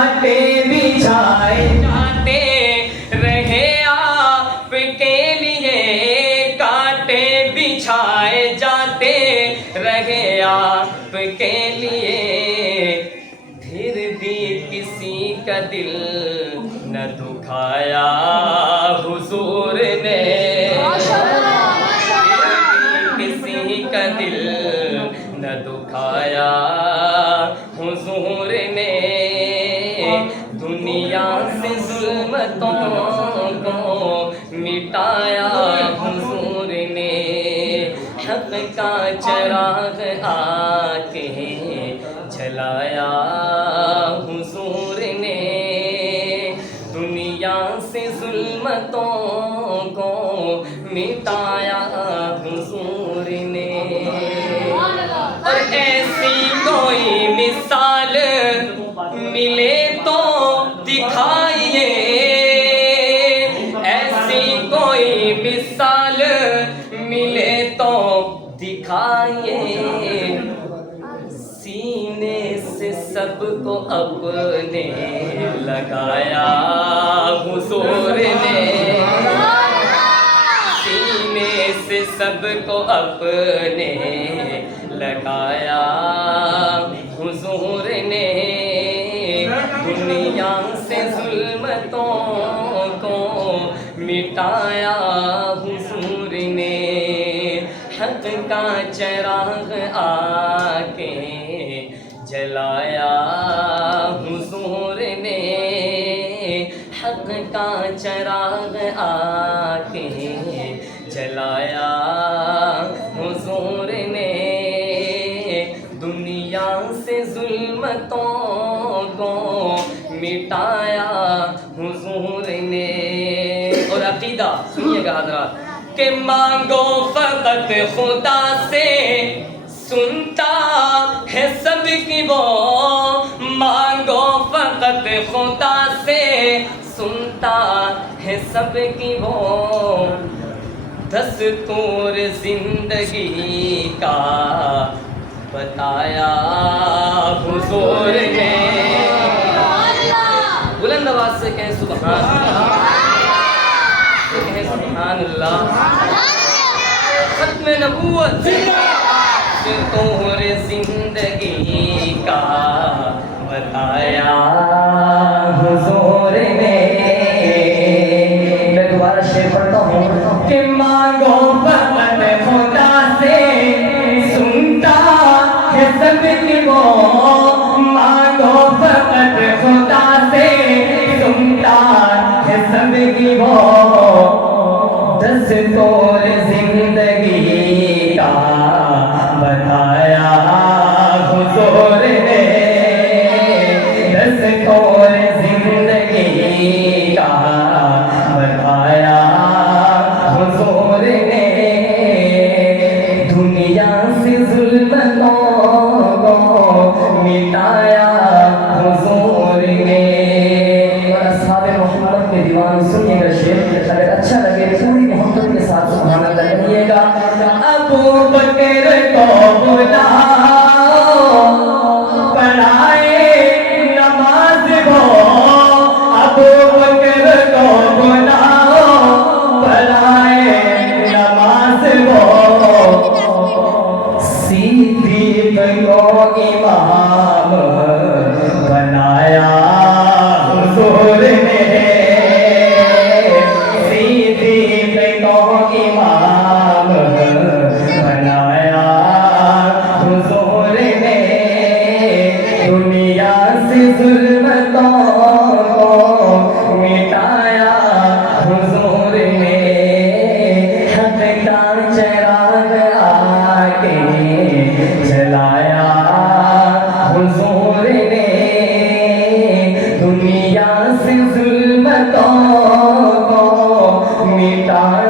کانٹے بچھائے جاتے رہے آپ کے لیے، کانٹے بچھائے جاتے رہے آپ کے لیے، پھر بھی کسی کا دل نہ دکھایا حضور نے، کسی کا دل نہ دکھایا حضور نے، دنیا سے ظلمتوں کو مٹایا حضور نے، حق کا چراغ آ کے جلایا حضور نے، دنیا سے ظلمتوں کو مٹایا حضور نے۔ اور ایسی کوئی مثال ملے تو دکھائیے، ایسی کوئی مثال ملے تو دکھائیے، سینے سے سب کو اپنے لگایا حضور نے، سینے سے سب کو اپنے لگایا حضور نے، دنیا سے ظلمتوں کو مٹایا حضور نے، حق کا چراغ آ کے جلایا حضور نے، حق کا چراغ آ کے جلایا حضور نے، دنیا سے ظلمتوں کو مٹایا حضور نے۔ اور عقیدہ سنیے گا حضرات، کہ مانگو فقط خدا سے، سنتا ہے سب کی وہ، مانگو فقط خدا سے، سنتا ہے سب کی وہ، دستور زندگی کا بتایا حضور نے۔ بلند آواز سے کہیں سبحان اللہ، کہیں سبحان اللہ۔ ختم نبوت دستور زندگی کا بتایا حضور نے۔ میں دوبارہ شعر پڑھتا ہوں کہ مانگو فقط خدا سے، سنتا ہے سب کی وہ، مانگو فقط خدا سے، سنتا ہے سب کی وہ، دستور زندگی کا بتایا حضور نے، دستور زندگی کا بتایا حضور نے، دنیا سے ظلمتوں کو مٹایا حضور نے۔ اور اصحاب محمد کے دیوان سنیے گا شعر، اگر اچھا لگے پوری محبت کے ساتھ سبحان اللہ کہیے گا۔ ابو بکر کو بلاؤ پڑھائے نماز وہ، ابو بکر کو بلاؤ پڑھائے نماز وہ، صدیق کو امام بنایا حضور نے، صدیق کو امام بنایا حضور نے، دنیا سے ظلمتوں کو مٹایا حضور نے، حق کا چراغ آ کے جلایا حضور نے، دنیا سے ظلمتوں کو مٹایا